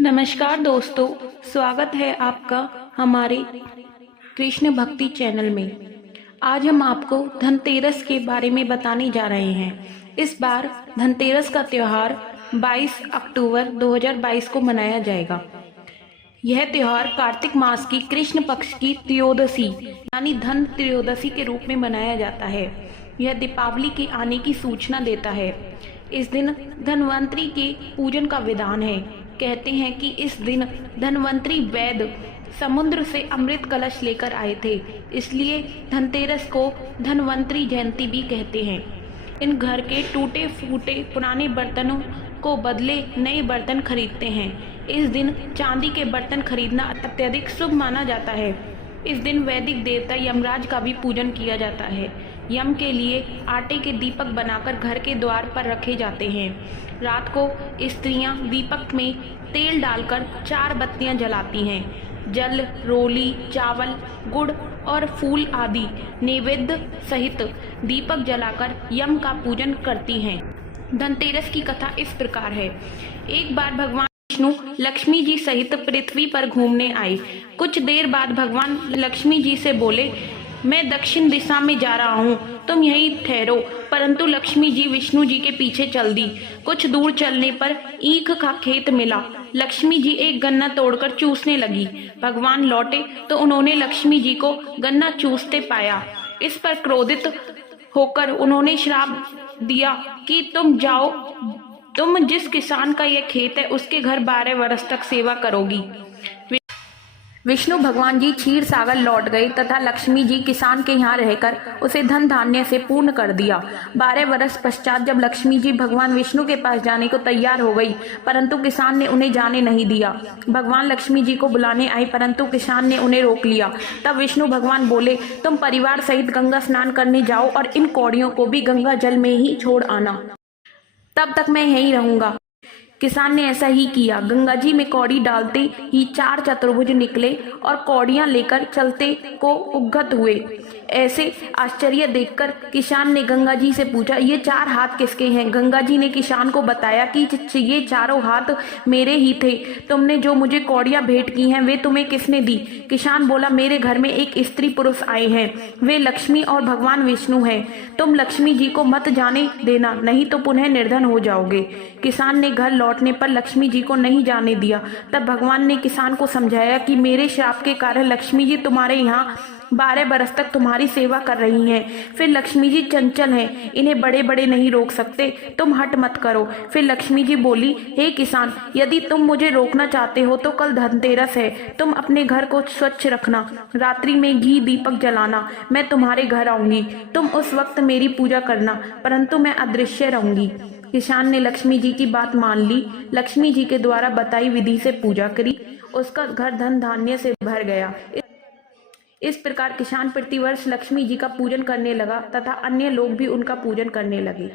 नमस्कार दोस्तों, स्वागत है आपका हमारे कृष्ण भक्ति चैनल में। आज हम आपको धनतेरस के बारे में बताने जा रहे हैं। इस बार धनतेरस का त्योहार 22 अक्टूबर 2022 को मनाया जाएगा। यह त्योहार कार्तिक मास की कृष्ण पक्ष की त्रयोदशी यानी धन त्रयोदशी के रूप में मनाया जाता है। यह दीपावली के आने की सूचना देता है। इस दिन धन्वंतरी के पूजन का विधान है। कहते हैं कि इस दिन धन्वंतरी वैद्य समुद्र से अमृत कलश लेकर आए थे, इसलिए धनतेरस को धन्वंतरी जयंती भी कहते हैं। इन घर के टूटे फूटे पुराने बर्तनों को बदले नए बर्तन खरीदते हैं। इस दिन चांदी के बर्तन खरीदना अत्यधिक शुभ माना जाता है। इस दिन वैदिक देवता यमराज का भी पूजन किया जाता है। यम के लिए आटे के दीपक बनाकर घर के द्वार पर रखे जाते हैं। रात को स्त्रियां दीपक में तेल डालकर 4 बत्तियां जलाती हैं। जल, रोली, चावल, गुड़ और फूल आदि नैवेद्य सहित दीपक जलाकर यम का पूजन करती हैं। धनतेरस की कथा इस प्रकार है। एक बार भगवान विष्णु लक्ष्मी जी सहित पृथ्वी पर घूमने आए। कुछ देर बाद भगवान लक्ष्मी जी से बोले, मैं दक्षिण दिशा में जा रहा हूँ, तुम यहीं ठहरो। परंतु लक्ष्मी जी विष्णु जी के पीछे चल दी। कुछ दूर चलने पर ईख का खेत मिला। लक्ष्मी जी एक गन्ना तोड़कर चूसने लगी। भगवान लौटे तो उन्होंने लक्ष्मी जी को गन्ना चूसते पाया। इस पर क्रोधित होकर उन्होंने श्राप दिया कि तुम जाओ, तुम जिस किसान का यह खेत है उसके घर 12 वर्ष तक सेवा करोगी। विष्णु भगवान जी क्षीर सागर लौट गए तथा लक्ष्मी जी किसान के यहाँ रहकर उसे धन धान्य से पूर्ण कर दिया। 12 वर्ष पश्चात जब लक्ष्मी जी भगवान विष्णु के पास जाने को तैयार हो गई, परंतु किसान ने उन्हें जाने नहीं दिया। भगवान लक्ष्मी जी को बुलाने आई, परंतु किसान ने उन्हें रोक लिया। तब विष्णु भगवान बोले, तुम परिवार सहित गंगा स्नान करने जाओ और इन कौड़ियों को भी गंगा जल में ही छोड़ आना, तब तक मैं यहीं रहूंगा। किसान ने ऐसा ही किया। गंगा जी में कौड़ी डालते ही 4 चतुर्भुज निकले और कौड़ियां लेकर चलते को उद्गत हुए। ऐसे आश्चर्य देखकर किसान ने गंगा जी से पूछा, ये 4 हाथ किसके हैं? गंगा जी ने किसान को बताया कि ये चारों हाथ मेरे ही थे। तुमने जो मुझे कौड़ियां भेंट की हैं वे तुम्हें किसने दी? किसान बोला, मेरे घर में एक स्त्री पुरुष आए हैं, वे लक्ष्मी और भगवान विष्णु हैं। तुम लक्ष्मी जी को मत जाने देना, नहीं तो पुनः निर्धन हो जाओगे। किसान ने घर लौटने पर लक्ष्मी जी को नहीं जाने दिया। तब भगवान ने किसान को समझाया कि मेरे श्राप के कारण लक्ष्मी जी तुम्हारे यहाँ 12 बरस तक तुम्हारी सेवा कर रही हैं। फिर लक्ष्मी जी चंचल हैं, इन्हें बड़े बड़े नहीं रोक सकते, तुम हट मत करो। फिर लक्ष्मी जी बोली, हे किसान, यदि तुम मुझे रोकना चाहते हो तो कल धनतेरस है, तुम अपने घर को स्वच्छ रखना, रात्रि में घी दीपक जलाना, मैं तुम्हारे घर आऊंगी, तुम उस वक्त मेरी पूजा करना, परंतु मैं अदृश्य रहूंगी। किसान ने लक्ष्मी जी की बात मान ली। लक्ष्मी जी के द्वारा बताई विधि से पूजा करी, उसका घर धन धान्य से भर गया। इस प्रकार किसान प्रतिवर्ष लक्ष्मी जी का पूजन करने लगा तथा अन्य लोग भी उनका पूजन करने लगे।